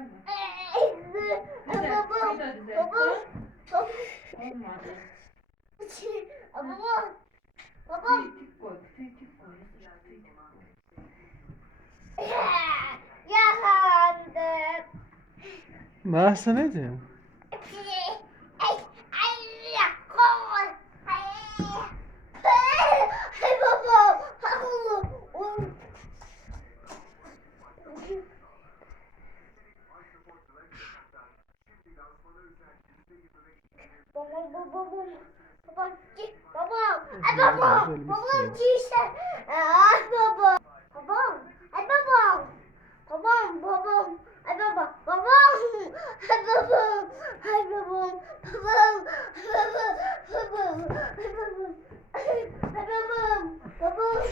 Bir de düzelt. babam, babam, Olmadı. babam. Tüy koy. Tüy tüy koy. Tüy tüy koy. Nasıl ne diyor? Ay, ay, ya, koy. Ay, ay, babam. Allah'ım. Babam, babam, babam, ci- babam, ay babam, babam cişe, ay babam, babam, ay babam, babam, babam, ay babam, babam, ay babam, ay babam, babam, babam, babam, ay babam, ay babam, babam.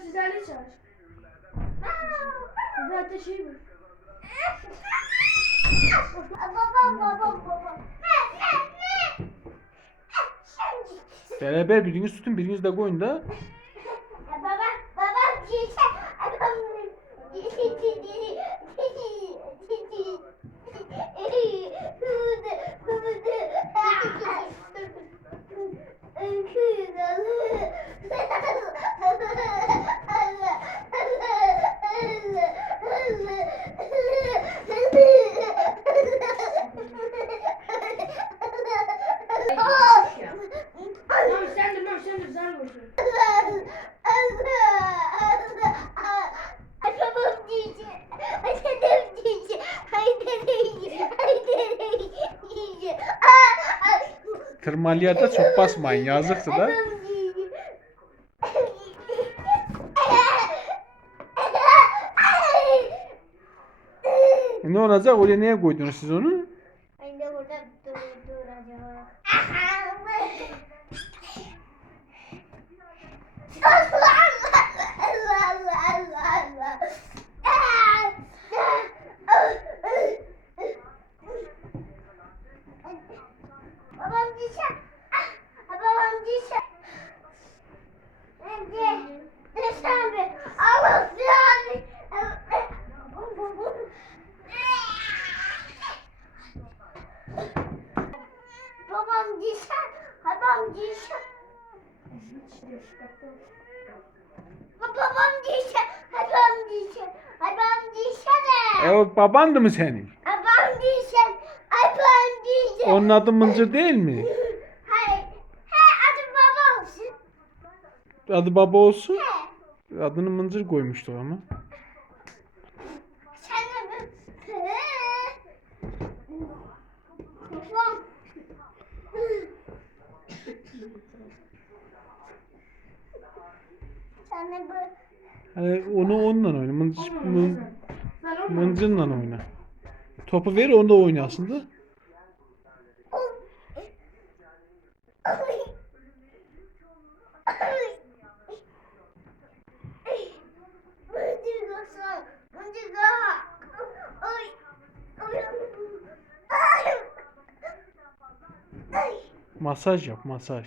Sizlerle çalış. Zaten şey mi? Babam, babam, babam. Beraber biriniz tutun biriniz de koyun da. Baba, babam cişe, babam Tamam sen de tamam sen de güzel koşun. Babam cici, dedem cici, ay dedem cici, ay dedem cici. Tırmalya da çok basmayın yazıktı da. Ne olacak oraya neye koydunuz siz onu? Ben de burada dur duracağım. Allah Allah Allah Allah Allah. Babam dişe. Babam yani. Babam dişe. Babam. Babam dişe E o babandı mı senin? Babam dişe. Babam dişe. Onun adı Mıncır değil mi? Hayır. He adı baba olsun. Adı baba olsun. Adını Mıncır koymuştuk ama. Hani onu onunla oyna. Mıncır, mın, mıncırla oyna. Topu ver onu da oyna aslında. Masaj yap masaj.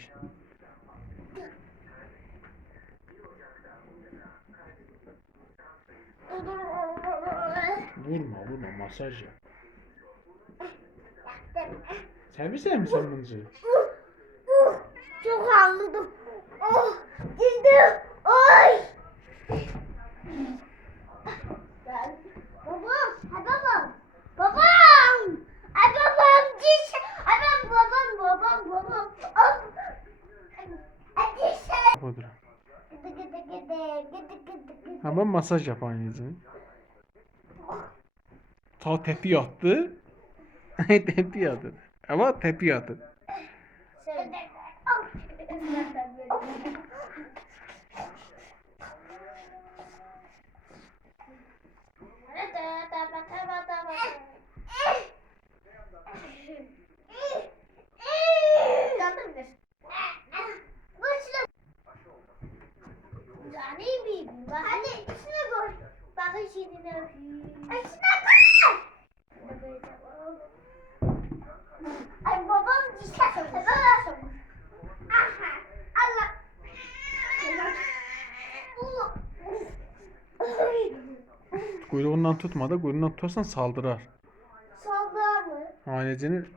Vurma vurma masaj yap. Seviyor misin Mıncır'ı? Çok ağladım. Oh, girdim. Oy. Gel. Babam, ha babam. Babam. Ay babam diş. Ay ben babam, babam, babam. Of. Ay diş. Budur. Gıdı gıdı gıdı, gıdı gıdı gıdı. Ama masaj yap anneciğim. Ta tepi yattı. tepi yattı. Ama tepi. Başla. Yani bir Hadi şimdi ne yapayım. İçine koy. Ay babam düşer. Babam. Aha. Allah. Allah. Kuyruğundan tutma da kuyruğundan tutarsan saldırar. Sallar mı? Ailecinin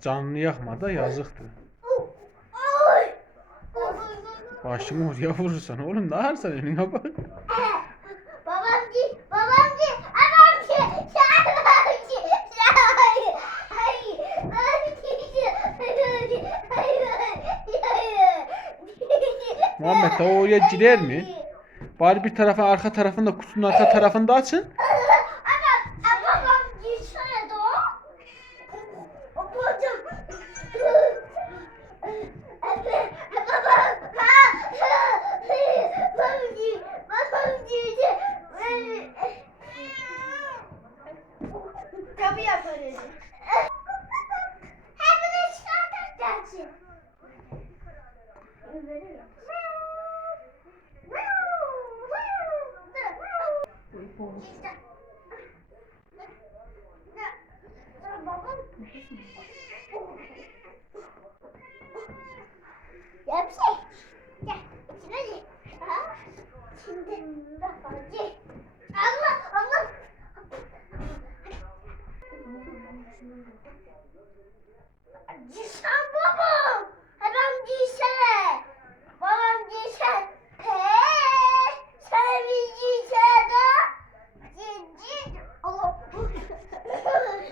canını yakma da yazıktır. Ay. Başını oraya vurursan oğlum ne harsan önüne bak. Babamcı, babamcı, hayır, hayır, Muhammed o oraya girer mi? Bari bir tarafa arka tarafında kutunun arka tarafında açın. Ama babamcı sana da o. O bacım. Babam, ha, babamcı, babamcı, Tabii yaparız. Hepini çıkartacaksın. Gel bir şey. Gel. İçine gir. Ha? Şimdi bak gir. Allah Allah. Cisem babam. Hemen giysene. Babam giysen. He. Sen bir giysene. Cici. Allah. Allah.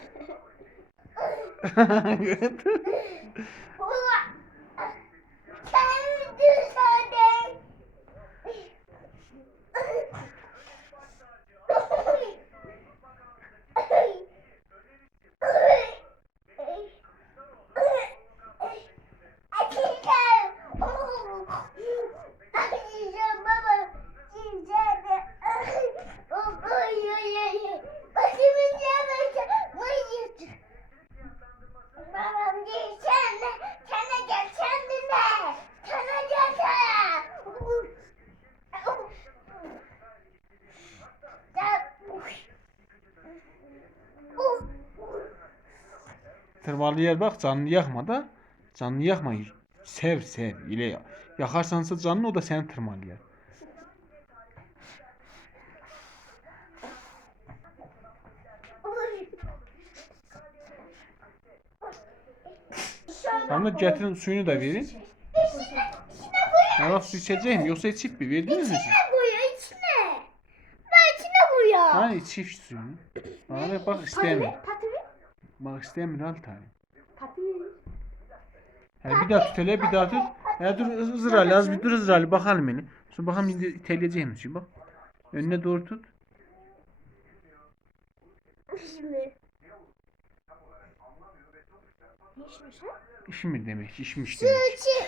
Tırmalı yer bak canını yakma da. Canını yakma. Sev sev. ile yakarsansa canını o da seni tırmalayar. Sana getirin suyunu da verin. İçine, içine koy. Ya bak su içeceğim yoksa içip mi? Verdiniz mi? İçine koy, içine. Ben içine koyuyorum. Hani şu suyunu. Bana bak istemiyor. Mi? Bak istemiyor al tane. Mi? He, bir daha tut hele bir daha tut. He dur ızralı az bir dur ızralı bakalım beni. Şu bakalım iteleyeceğim misin bak. Önüne doğru tut. Şimdi. İşmir demek işmiş Şu, demek. şu,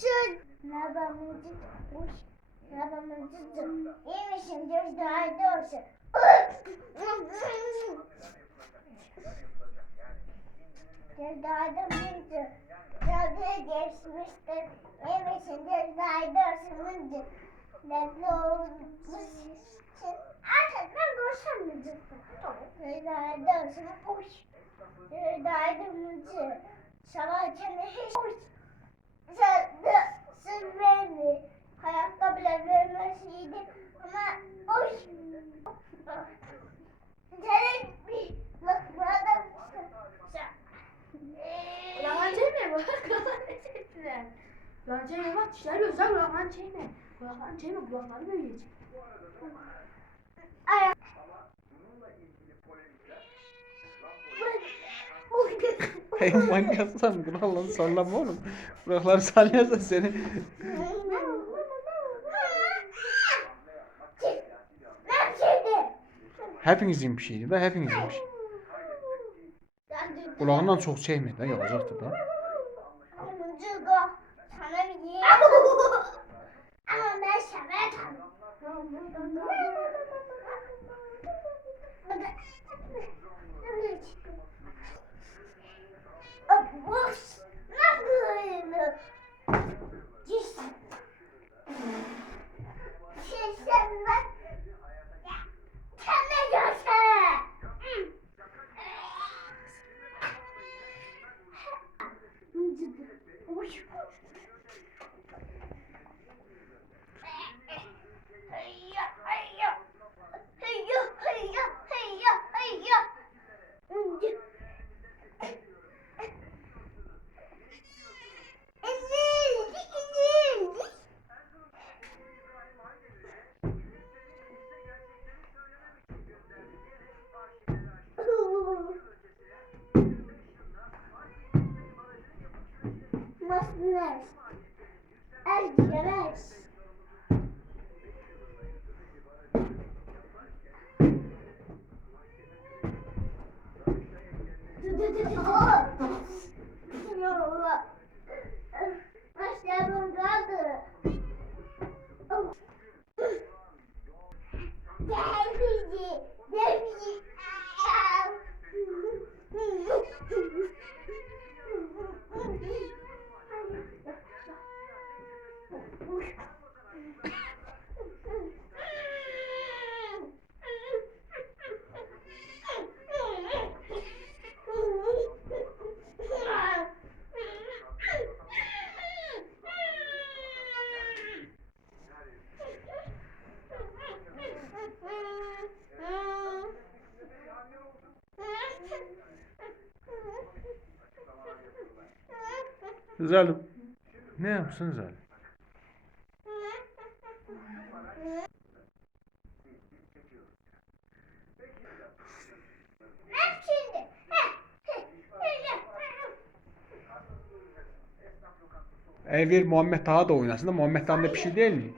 şu. Babamın cıcık. Babamın cıcık. İyi misin? Gözler doğrusu. Gözlerden büyüdü. Gözleri geçmiştir. İyi misin? Gözler doğrusu. Nezle olmuş. Artık ben konuşamayacaktım. Gözler doğrusu. Uş. Gözler doğrusu. Sabah kendine hiç uş. Sen de siz beni hayatta bile vermesiydi ama oy. Senin bir lokmada Kulağın çekme bak. Kulağın çekme. Kulağın çekme bak dişler gözler kulağın çekme. Kulağın çekme kulakları böyle çek. Ay. Hey manyaksın kulaklarını sallama oğlum. Kulakları sallıyorsa seni. Ben şimdi. Hepinizin bir şeydi da hepinizin bir şey. Kulağından çok çekme de yalacaktı da. Yes. Yes. Zalim. Ne yapsın zalim? E ver Muhammed Taha da oynasın da Muhammed Taha da bir şey değil mi?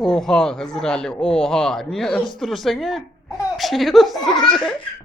Oha Hızır Ali oha. Niye ıstırırsan hep? Bir şey ıstırır.